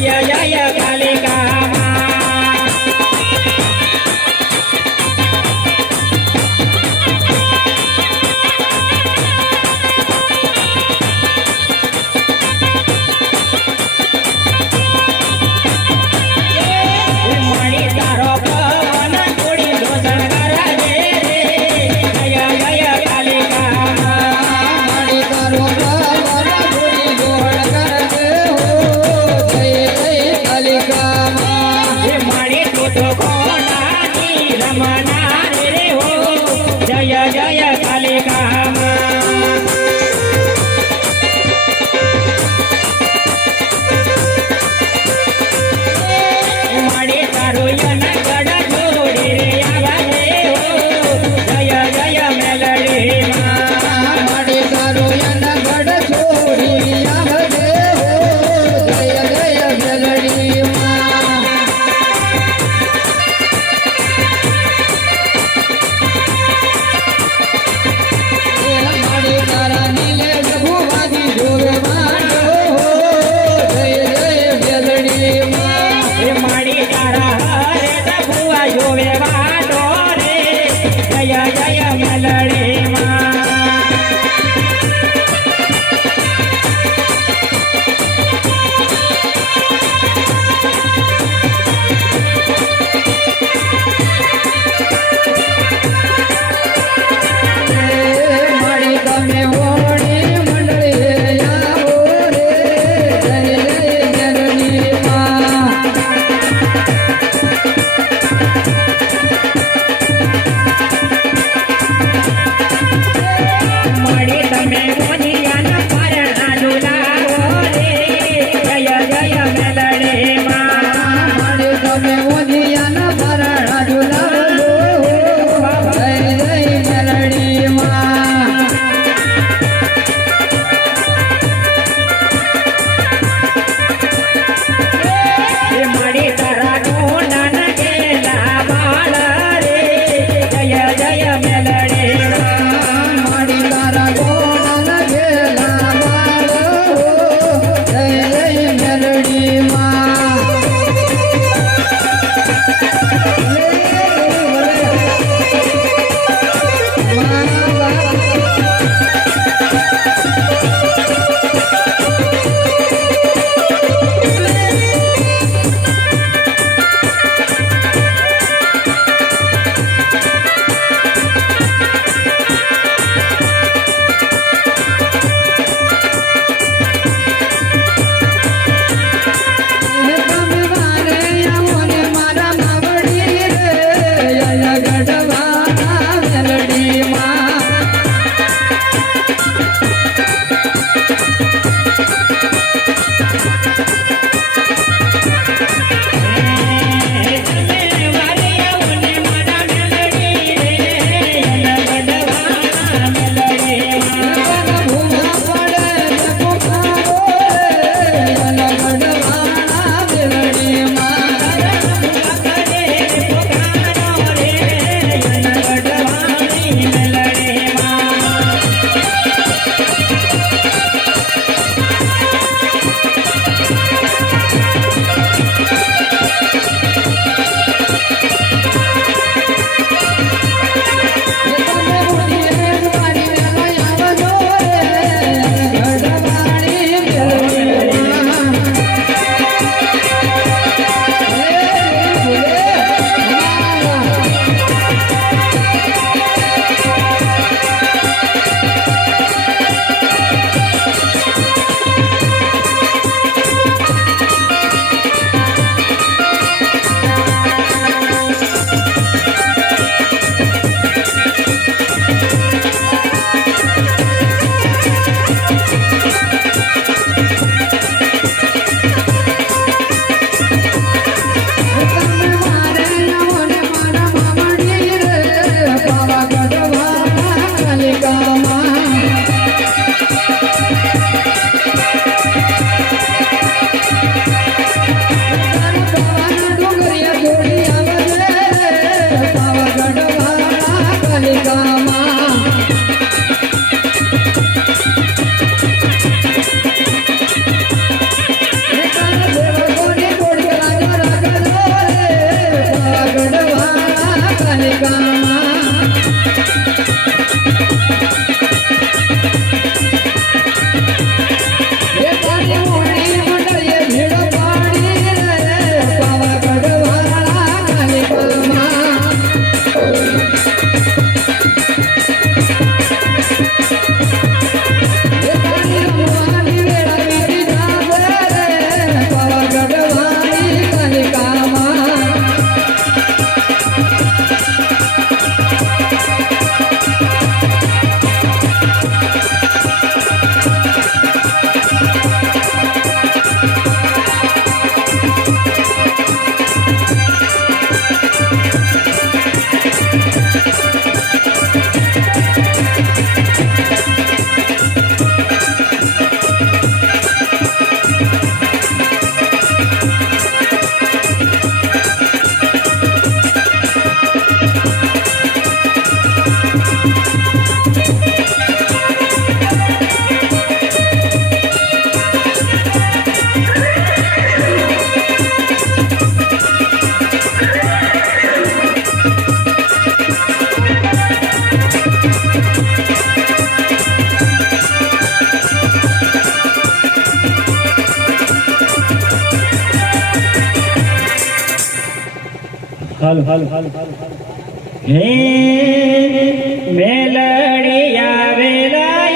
yeah, yeah, yeah. Jamaica. フフフフ。હાલ હાલ હાલ હે મેલડી આવેલા